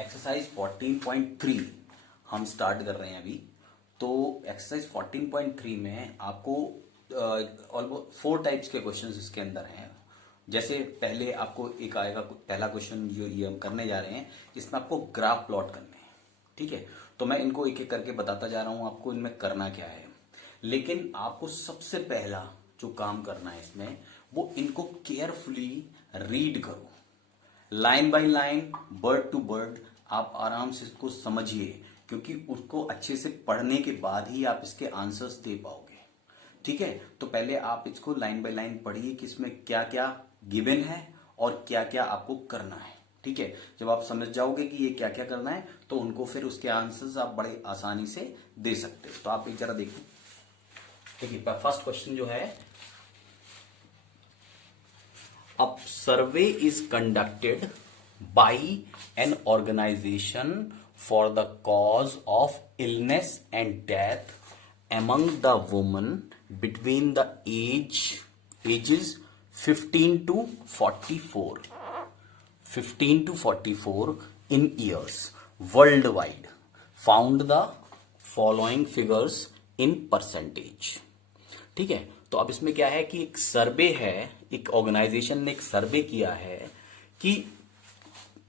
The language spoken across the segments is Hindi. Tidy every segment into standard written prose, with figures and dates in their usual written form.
एक्सरसाइज 14.3 हम स्टार्ट कर रहे हैं अभी। तो एक्सरसाइज 14.3 में आपको ऑलमोस्ट 4 टाइप्स के क्वेश्चंस इसके अंदर हैं। जैसे पहले आपको एक आएगा, पहला क्वेश्चन जो ये हम करने जा रहे हैं, इसमें आपको ग्राफ प्लॉट करने हैं। ठीक है, तो मैं इनको एक एक करके बताता जा रहा हूं आपको इनमें करना क्या है। लेकिन आपको सबसे पहला जो काम करना है इसमें, वो इनको केयरफुली रीड करो, line by line, word to word. आप आराम से इसको समझिए, क्योंकि उसको अच्छे से पढ़ने के बाद ही आप इसके आंसर्स दे पाओगे। ठीक है, तो पहले आप इसको लाइन बाय लाइन पढ़िए कि इसमें क्या क्या गिवन है और क्या क्या आपको करना है। ठीक है, जब आप समझ जाओगे कि ये क्या क्या करना है, तो उनको फिर उसके आंसर्स आप बड़े आसानी से दे सकते हो। तो आप एक जरा देखिए। देखिए, फर्स्ट क्वेश्चन जो है, A survey is conducted by an organization for the cause of illness and death among the women between the ages 15 to 44. 15 to 44 in years worldwide. Found the following figures in percentage. ठीक है, तो अब इसमें क्या है कि एक सर्वे है, एक ऑर्गेनाइजेशन ने एक सर्वे किया है कि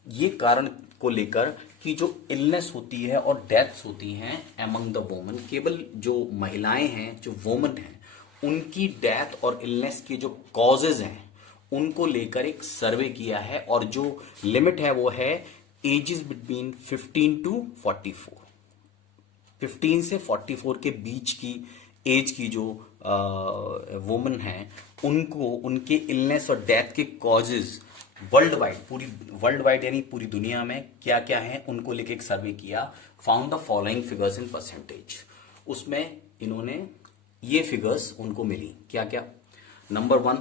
ये कारण को लेकर कि जो इलनेस होती है और डेथ्स होती हैं एमंग द वुमेन, केवल जो महिलाएं हैं, जो वुमेन हैं, उनकी डेथ और इलनेस के जो कॉजेज हैं उनको लेकर एक सर्वे किया है। और जो लिमिट है वो है एजेस बिटवीन 15 टू 44। 15 से 44 के बीच की एज की जो वुमेन है, उनको उनके इलनेस और डेथ के कॉजेज वर्ल्ड वाइड, पूरी वर्ल्ड वाइड यानी पूरी दुनिया में क्या क्या है, उनको लेके एक सर्वे किया। Found the following figures in percentage. उसमें इन्होंने ये फिगर्स उनको मिली, क्या क्या। Number 1,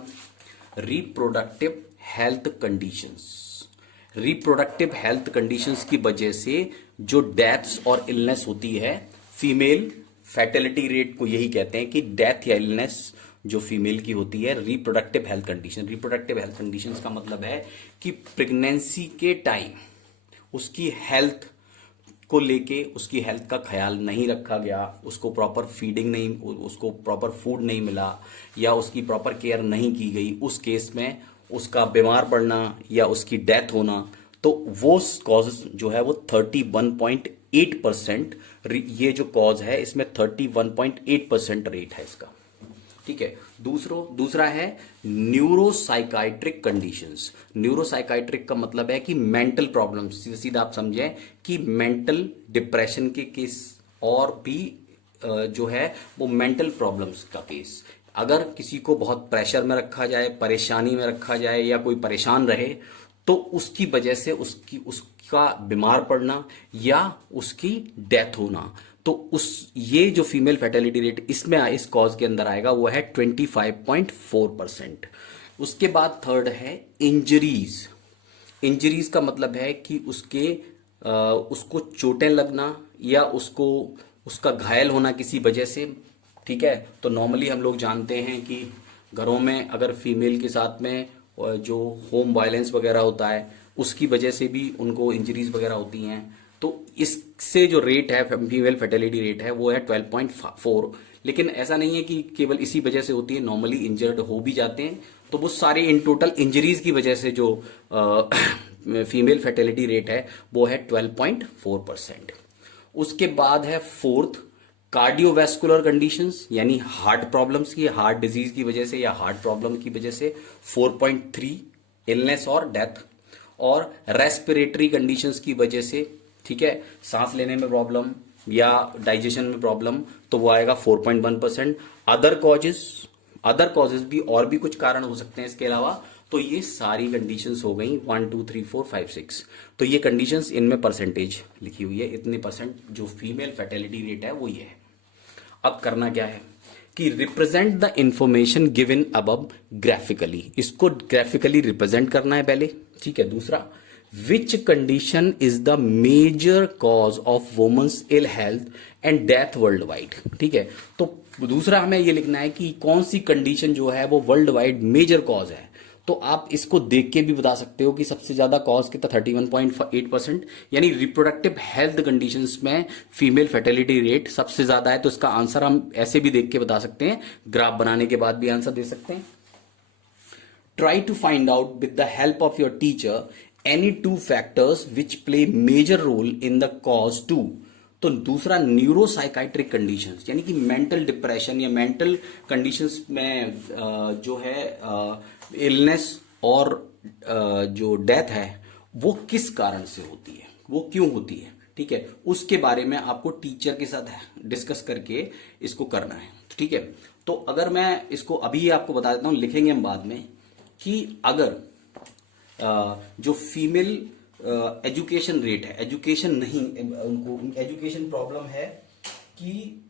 reproductive health conditions. Reproductive health conditions की वजह से जो डेथ्स और इलनेस होती है, फीमेल फैटेलिटी रेट को यही कहते हैं कि डेथ या इलनेस जो फीमेल की होती है, reproductive health condition. Reproductive health conditions का मतलब है कि प्रेगनेंसी के टाइम उसकी हेल्थ को लेके, उसकी हेल्थ का ख्याल नहीं रखा गया, उसको प्रॉपर फीडिंग नहीं, उसको प्रॉपर फूड नहीं मिला, या उसकी प्रॉपर केयर नहीं की गई, उस केस में उसका बीमार पड़ना या उसकी डेथ होना, तो वो कॉज जो है वो 31.8%, ये जो कॉज है इसमें 31.8% रेट है इसका। ठीक है, दूसरा है न्यूरोसाइकाइट्रिक कंडीशंस। न्यूरोसाइकाइट्रिक का मतलब है कि मेंटल प्रॉब्लम्स, सीधा आप समझें कि मेंटल डिप्रेशन के केस, और भी जो है वो मेंटल प्रॉब्लम्स का केस। अगर किसी को बहुत प्रेशर में रखा जाए, परेशानी में रखा जाए, या कोई परेशान रहे, तो उसकी वजह से उसका बीमार पड़ना या उसकी डेथ होना, तो ये जो फीमेल फैटेलिटी रेट इसमें इस कॉज के अंदर आएगा, वो है 25.4%। उसके बाद थर्ड है इंजरीज। इंजरीज का मतलब है कि उसको चोटें लगना या उसका घायल होना किसी वजह से। ठीक है, तो नॉर्मली हम लोग जानते हैं कि घरों में अगर फीमेल के साथ में जो होम वायलेंस वगैरह होता है, उसकी वजह से भी उनको इंजरीज वगैरह होती हैं। तो इससे जो रेट है, फीमेल फर्टिलिटी रेट है, वो है 12.4। लेकिन ऐसा नहीं है कि केवल इसी वजह से होती है, नॉर्मली इंजर्ड हो भी जाते हैं। तो वो सारे इन टोटल इंजरीज की वजह से जो फीमेल फर्टिलिटी रेट है वो है 12.4%। उसके बाद है फोर्थ, कार्डियोवैस्कुलर कंडीशंस, यानी हार्ट प्रॉब्लम्स की, हार्ट डिजीज की वजह से या हार्ट प्रॉब्लम की वजह से 4.3 इलनेस और डेथ। और रेस्पिरेटरी कंडीशंस की वजह से, ठीक है, सांस लेने में प्रॉब्लम या डाइजेशन में प्रॉब्लम, तो वो आएगा 4.1%। अदर कॉजेज भी, और भी कुछ कारण हो सकते हैं इसके अलावा। तो ये सारी कंडीशंस हो गई 1 2 3 4 5 6। तो ये कंडीशंस, इनमें परसेंटेज लिखी हुई है, इतने परसेंट जो फीमेल फर्टिलिटी रेट है वो ये है। अब करना क्या है कि represent the information given above graphically. इसको ग्राफिकली रिप्रेजेंट करना है पहले। ठीक है, दूसरा, which condition is the major cause of women's ill health and death worldwide. ठीक है, तो दूसरा हमें ये लिखना है कि कौन सी कंडीशन जो है वो वर्ल्ड वाइड मेजर कॉज है, तो आप इसको देख के भी बता सकते हो कि सबसे ज्यादा कॉज कितना 31.8%, यानी रिप्रोडक्टिव हेल्थ कंडीशंस में फीमेल फर्टिलिटी रेट सबसे ज्यादा है। तो इसका आंसर हम ऐसे भी देख के बता सकते हैं, ग्राफ बनाने के बाद भी आंसर दे सकते हैं। Try to find out with the help of your teacher any two factors which play major role in the cause too। तो दूसरा न्यूरोसाइकाइट्रिक कंडीशंस, यानी कि मेंटल डिप्रेशन या मेंटल कंडीशंस में जो है इलनेस और जो डेथ है वो किस कारण से होती है, वो क्यों होती है, ठीक है, उसके बारे में आपको टीचर के साथ डिस्कस करके इसको करना है, ठीक है। तो अगर मैं इसको अभी आपको बता देता हूं, लिखेंगे हम बाद में, कि अगर जो फीमेल एजुकेशन रेट है, एजुकेशन नहीं, उनको एजुकेशन प्रॉब्लम है कि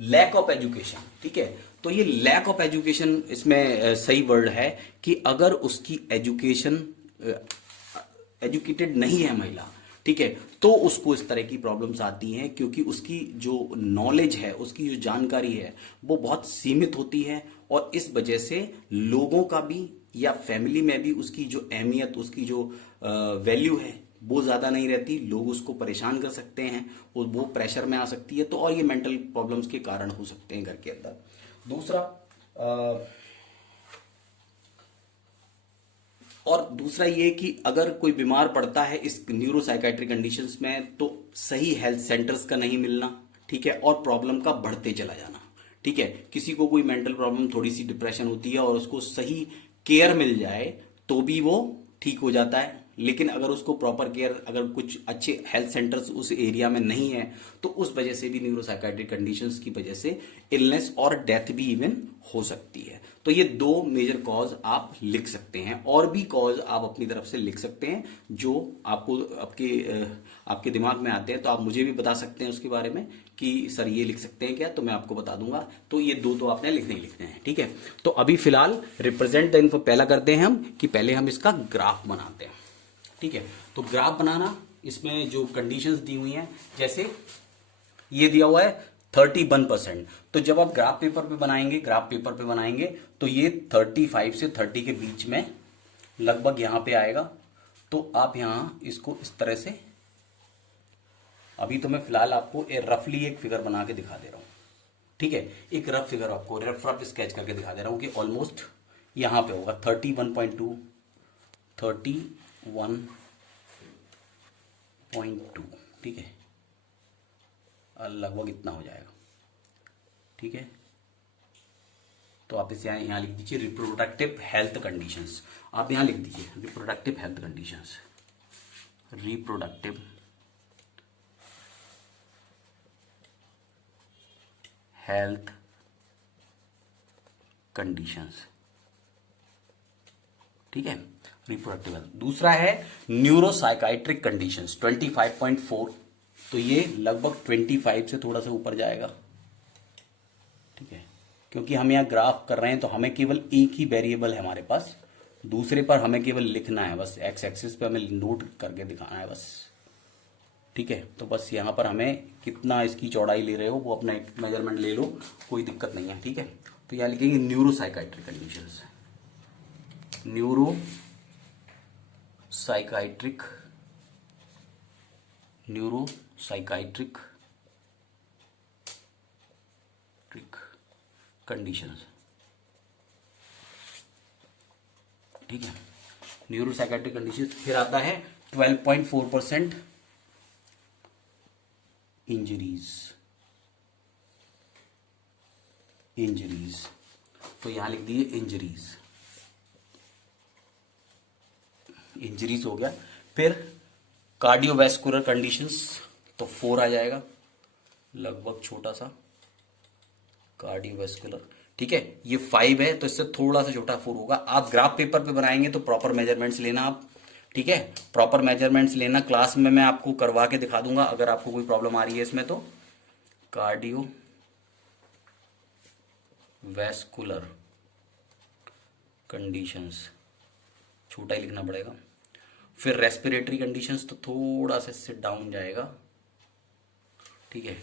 लैक ऑफ एजुकेशन, ठीक है। तो ये लैक ऑफ एजुकेशन इसमें सही वर्ड है कि अगर उसकी एजुकेशन एजुकेटेड नहीं है महिला, ठीक है, तो उसको इस तरह की प्रॉब्लम्स आती हैं, क्योंकि उसकी जो नॉलेज है, उसकी जो जानकारी है वो बहुत सीमित होती है, और इस वजह से लोगों का भी या फैमिली में भी उसकी जो अहमियत, उसकी जो वैल्यू है वो ज्यादा नहीं रहती, लोग उसको परेशान कर सकते हैं, और वो प्रेशर में आ सकती है, तो और ये मेंटल प्रॉब्लम्स के कारण हो सकते हैं घर के अंदर। दूसरा ये कि अगर कोई बीमार पड़ता है इस न्यूरोसाइकाइट्रिक कंडीशंस में, तो सही हेल्थ सेंटर्स का नहीं मिलना, ठीक है, और प्रॉब्लम का बढ़ते चला जाना, ठीक है। किसी को कोई मेंटल प्रॉब्लम, थोड़ी सी डिप्रेशन होती है और उसको सही केयर मिल जाए तो भी वो ठीक हो जाता है, लेकिन अगर उसको प्रॉपर केयर, अगर कुछ अच्छे हेल्थ सेंटर्स उस एरिया में नहीं है, तो उस वजह से भी न्यूरोसाइकाइट्रिक कंडीशंस की वजह से इलनेस और डेथ भी इवन हो सकती है। तो ये दो मेजर कॉज आप लिख सकते हैं, और भी कॉज आप अपनी तरफ से लिख सकते हैं जो आपको आपके दिमाग में आते हैं, तो आप मुझे भी बता सकते हैं उसके बारे में कि सर ये लिख सकते हैं क्या, तो मैं आपको बता दूंगा। तो ये दो तो आपने लिखने ही लिखने हैं, ठीक है। तो अभी फिलहाल रिप्रेजेंट द इन्फो पहला करते हैं हम, कि पहले हम इसका ग्राफ बनाते हैं, ठीक है। तो ग्राफ बनाना, इसमें जो कंडीशंस दी हुई हैं, जैसे ये दिया हुआ है 31%, तो जब आप ग्राफ पेपर पे बनाएंगे तो ये 35 से 30 के बीच में लगभग यहां पे आएगा। तो आप यहां इसको इस तरह से, अभी तो मैं फिलहाल आपको रफली एक फिगर बना के दिखा दे रहा हूं, ठीक है, एक रफ फिगर आपको रफ स्केच करके दिखा दे रहा हूं कि ऑलमोस्ट यहां पे होगा 31.2, 31.2, ठीक है, लगभग इतना हो जाएगा, ठीक है। तो आप इसे यहां लिख दीजिए रिप्रोडक्टिव हेल्थ कंडीशंस, आप यहां लिख दीजिए reproductive health conditions, reproductive health conditions, ठीक है, रिप्रोडक्टिव हेल्थ। दूसरा है न्यूरोसाइकाइट्रिक कंडीशंस 25.4, तो ये लगभग 25 से थोड़ा सा ऊपर जाएगा, ठीक है, क्योंकि हम यहाँ ग्राफ कर रहे हैं तो हमें केवल एक ही वेरिएबल है हमारे पास, दूसरे पर हमें केवल लिखना है, बस एक्स एक्सिस पे हमें नोट करके दिखाना है बस, ठीक है। तो बस यहाँ पर हमें कितना इसकी चौड़ाई ले रहे हो वो अपना एक मेजरमेंट ले लो, कोई दिक्कत नहीं है, ठीक है। तो यहाँ लिखेंगे न्यूरोसाइकाइट्रिक कंडीशंस, न्यूरोसाइकाइट्रिक कंडीशंस, ठीक है, न्यूरोसाइकाइट्रिक कंडीशंस। फिर आता है 12.4% इंजरीज, तो यहां लिख दिए इंजरीज हो गया। फिर कार्डियोवैस्कुलर कंडीशंस, तो 4 आ जाएगा, लगभग छोटा सा कार्डियोवैस्कुलर, ठीक है, ये 5 है तो इससे थोड़ा सा छोटा 4 होगा। आप ग्राफ पेपर पे बनाएंगे तो प्रॉपर मेजरमेंट्स लेना आप, ठीक है, प्रॉपर मेजरमेंट्स लेना, क्लास में मैं आपको करवा के दिखा दूंगा अगर आपको कोई प्रॉब्लम आ रही है इसमें। तो कार्डियोवैस्कुलर कंडीशंस छोटा ही लिखना पड़ेगा। फिर रेस्पिरेटरी कंडीशंस, तो थोड़ा सा इससे डाउन जाएगा, ठीक है,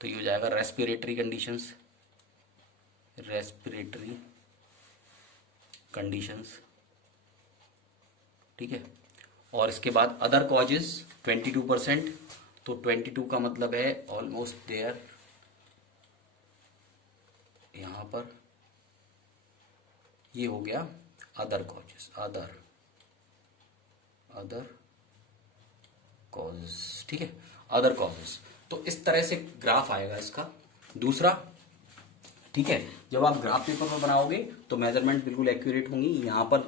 तो ये हो जाएगा रेस्पिरेटरी कंडीशंस, रेस्पिरेटरी कंडीशंस, ठीक है। और इसके बाद अदर कॉजेज 22%, तो 22 का मतलब है ऑलमोस्ट देयर, यहां पर ये हो गया अदर कॉजेज, अदर कॉजेज, ठीक है, अदर कॉजेज। तो इस तरह से ग्राफ आएगा इसका। दूसरा, ठीक है, जब आप ग्राफ पेपर पर बनाओगे तो मेजरमेंट बिल्कुल एक्यूरेट होंगी, यहां पर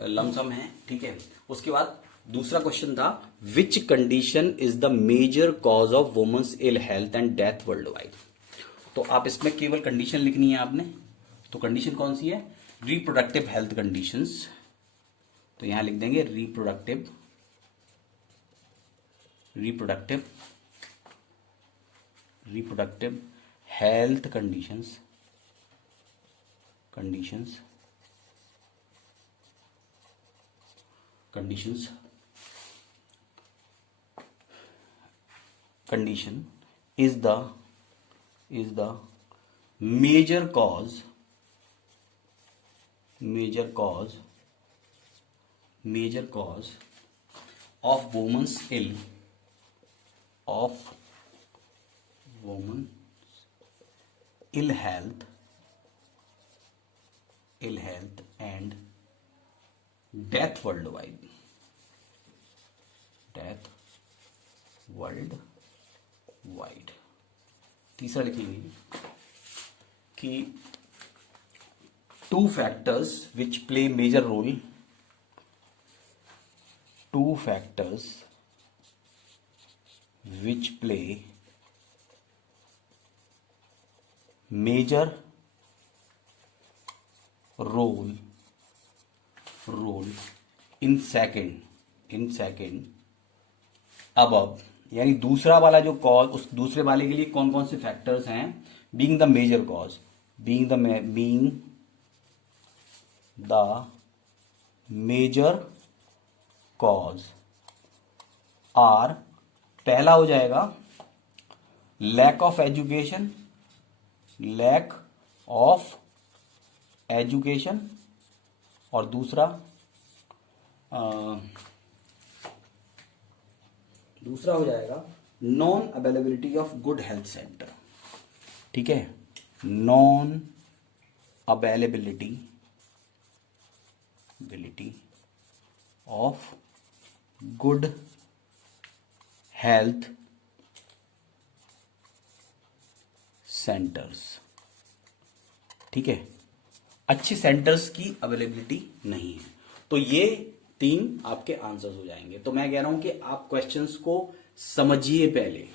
लमसम है, ठीक है। उसके बाद दूसरा क्वेश्चन था, which condition is the major cause of women's ill health and death worldwide. तो आप इसमें केवल कंडीशन लिखनी है आपने। तो कंडीशन कौन सी है? रिप्रोडक्टिव हेल्थ कंडीशंस, तो यहां लिख देंगे reproductive health conditions, condition is the major cause of women's ill health and death worldwide, तीसरा लिखेंगे कि two factors which play major role, major role in second above, यानी दूसरा वाला जो कॉज, उस दूसरे वाले के लिए कौन कौन से फैक्टर्स हैं, being the major cause, being the major cause are, पहला हो जाएगा lack of education, और दूसरा हो जाएगा non availability of good health centre, ठीक है, non availability of good health centres, ठीक है, अच्छे सेंटर्स की अवेलेबिलिटी नहीं है। तो ये 3 आपके आंसर्स हो जाएंगे। तो मैं कह रहा हूं कि आप क्वेश्चंस को समझिए पहले,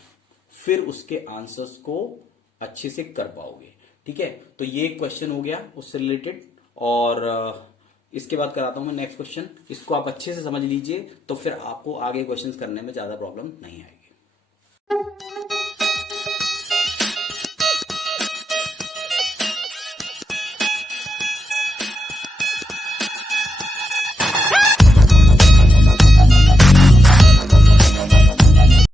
फिर उसके आंसर्स को अच्छे से कर पाओगे, ठीक है। तो ये क्वेश्चन हो गया उससे रिलेटेड, और इसके बाद कराता हूं मैं नेक्स्ट क्वेश्चन। इसको आप अच्छे से समझ लीजिए, तो फिर आपको आगे क्वेश्चंस करने में ज्यादा प्रॉब्लम नहीं आएगी।